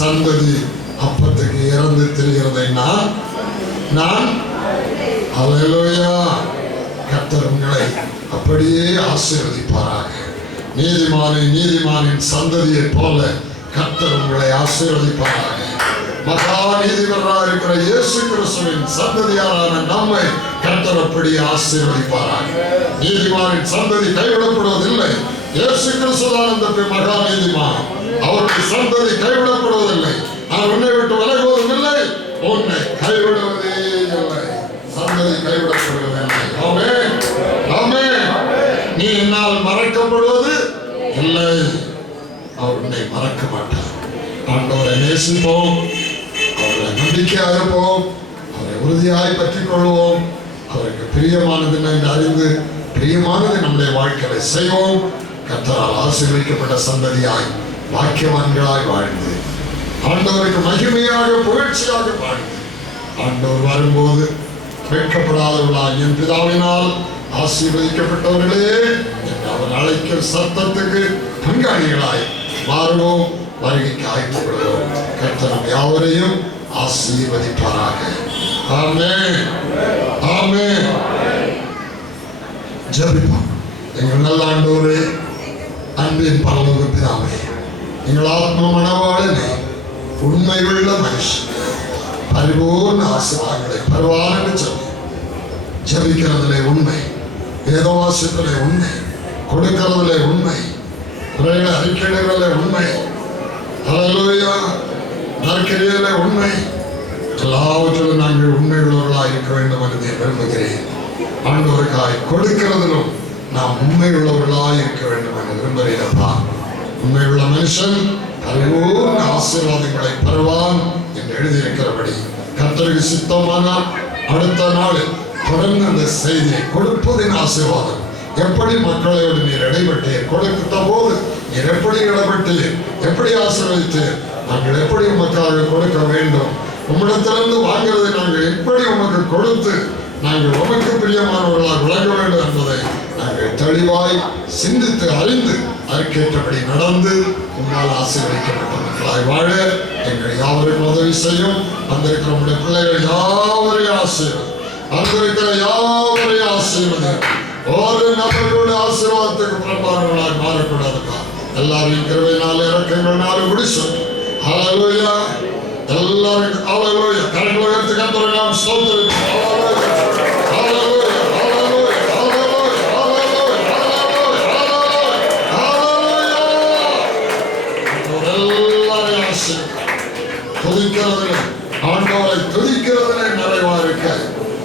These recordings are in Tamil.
சந்ததி அப்பத்துக்கு இறந்து தெரிகிறதை நான் நான் அல்லேலூயா கத்தர் உங்களை அப்படியே ஆசீர்வதிப்பாராக. நீதிமானை நீதிமானின் சந்ததியைப் போல கத்தர் உங்களை ஆசீர்வதிப்பாராக. மகா நீதிபதியாக இருக்கிற இயேசு கிறிஸ்துவின் சந்ததியாரான நம்மை கத்தர் அப்படியே ஆசீர்வதிப்பாராக. நீதிமானின் சந்ததி கைவிடப்படுவதில்லை. இயேசு கிறிஸ்துதான் அந்த மகா நீதிமான் அவருடைய சந்ததி கைவிடப்படுவதில்லை. நான் உன்னை விட்டு விலகுவதும் இல்லை உன்னை கைவிடுவதே இல்லை. சந்ததி கைவிடப்படுவதில்லை. ஆமே ஆமே நீ என்னால் மறக்கப்படுவது இல்லை. அவர் உன்னை மறக்க மாட்டார். ஆண்டவரை நேசிப்போம். அவரை நம்பிக்கையாக இருப்போம். அவரை உறுதியாய் பற்றிக் கொள்வோம். அவருக்கு பிரியமானது என்று அறிந்து பிரியமானது நம்முடைய வாழ்க்கையை செய்வோம். கத்தரால் ஆசீர்வதிக்கப்பட்ட சந்ததியாய் வாக்கியவான்களாய் வாழ்ந்து ஆண்டவருக்கு மகிமையாக புகழ்ச்சியாக வாழ்ந்து ஆண்டவர் வரும்போது வெட்கப்படாதவர்களாய் என் பிதாவினால் ஆசீர்வதிக்கப்பட்டவர்களே அவர் அழைக்கும் சத்தத்துக்கு பங்காளிகளாய் மாறுவோம் வருகைக்கு ஆய்வு கொள்வோம். கர்த்தர் யாவரையும் ஆசீர்வதிப்பாராக. ஆமே ஆமே ஜெபிப்போம். எங்கள் நல்ல ஆண்டோரே அன்பின் பரலோக பிதாவே எங்கள் ஆத்ம மனவாளனே உண்மையுள்ள மனுஷன். பரிபூர்ண ஆசீர்வாதங்களை பரவான்னு சொல்லி. ஜபிக்கிறதுல உண்மை வேதவாசத்திலே உண்மை கொடுக்கிறதுல உண்மை குறைகளை அறிக்கையிடுறதுல உண்மை அலலூயா நற்கிரியில உண்மை. எல்லாவற்றிலும் நாங்கள் உண்மையுள்ளவர்களாக இருக்க வேண்டும் என்று நான் விரும்புகிறேன். ஆண்டவருக்காய் கொடுக்கிறதிலும் நாம் உண்மையுள்ளவர்களாக இருக்க வேண்டும் என்று உண்மை உண்மையுள்ள மனுஷன் பரிபூர்ண ஆசீர்வாதங்களை பெறுவான் என்று எழுதியிருக்கிறபடி கத்தருக்கு சித்தமானால் அடுத்த நாள் தொடர்ந்து அந்த செய்தியை கொடுப்பதின் ஆசீர்வாதம். எப்படி மக்களோடு நீர் இடைப்பட்டீர் கொடுத்த போது நீர் எப்படி இடப்பட்டீர் எப்படி ஆசீர்வதித்தீர்? நாங்கள் எப்படி உமக்காக கொடுக்க வேண்டும்? உம்மிடத்திலிருந்து வாங்குறதை நாங்கள் எப்படி உமக்கு கொடுத்து நாங்கள் உமக்கு பிரியமானவர்களாக விளங்க வேண்டும் என்பதை தெளிவாய் சிந்தித்து அறிந்து அதற்கேற்றபடி நடந்து உங்களால் ஆசீர்வதிக்கப்பட்டவர்களாய் வாழ எங்கள் யாவருக்கும் உதவி செய்யும். வந்திருக்கிற நம்முடைய பிள்ளைகள் யாவரையும் ஆசீர்வதி வந்திருக்கிற யாவரையும் ஆசீர்வதி. ஒரு நபர்களுடைய ஆசீர்வாதத்துக்கு புறம்பானவர்களாய் மாறக்கூடாதுப்பா. எல்லாரையும் கிருபையினால இறக்கங்கள்னால முடிச்சோம் அழகுயா எல்லாரும் அழகுயா கரங்களை உயர்த்தி கர்த்தரை நாம் துதிக்கிறதுல ஆண்டவரை துதிக்கிறதுல நிறைவா இருக்க.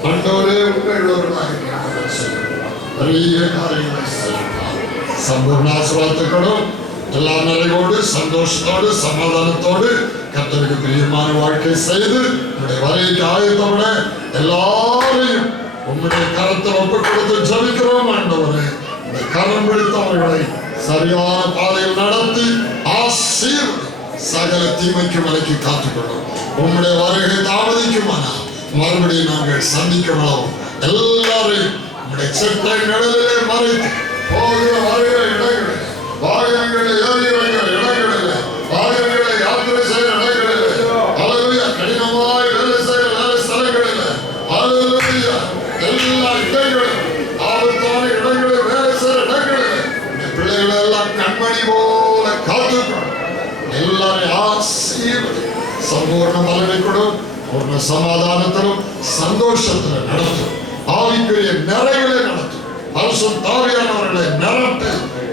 ஆண்டவரே உண்மையுள்ளவர்களாக இருக்கிறார்கள் பெரிய காரியங்களை சம்பூர்ண ஆசீர்வாதத்துக்களும் எல்லா நிலையோடு சந்தோஷத்தோடு சமாதானத்தோடு கத்தருக்கு பிரியமான வாழ்க்கை செய்து உங்களுடைய வரைக்கு ஆயத்தோட எல்லாரையும் உங்களுடைய கரத்தை ஒப்பு கொடுத்து ஜபிக்கிறோம் ஆண்டவரே. இந்த கரம் பிடித்தவர்களை சரியான பாதையில் நடத்தி ஆசீர்வதி சகல தீமைக்கு விலைக்கு காத்துக்கொள்ளும். உம்முடைய வருகை தாமதிக்குமானா மறுபடியும் நாங்கள் சந்திக்கலாம் எல்லாரையும் உம்முடைய சிற்றை நிழலிலே மறைத்து போகிற ஆசீர்வதி சம்பூர்ண பலனை கொடு பூர்ண சமாதானத்திலும் சந்தோஷத்திலும் நடத்தும். ஆவிக்குரிய நிறைவிலே நடத்தும். அரசு தாவியானவர்களை நிரட்டு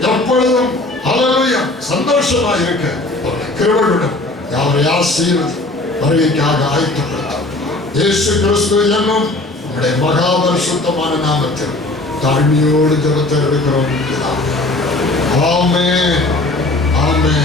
எப்பொழுதும் அலலுயம் சந்தோஷமா இருக்க கிருவனுடன் யாரை ஆசீர்வதி வருகைக்காக ஆயத்தப்படுத்தும் இயேசு கிறிஸ்து என்னும் உங்களுடைய மகாபரிசுத்தமான நாமத்தில் தாழ்மையோடு ஜபத்தை இருக்கிறோம் ஆமே ஆமே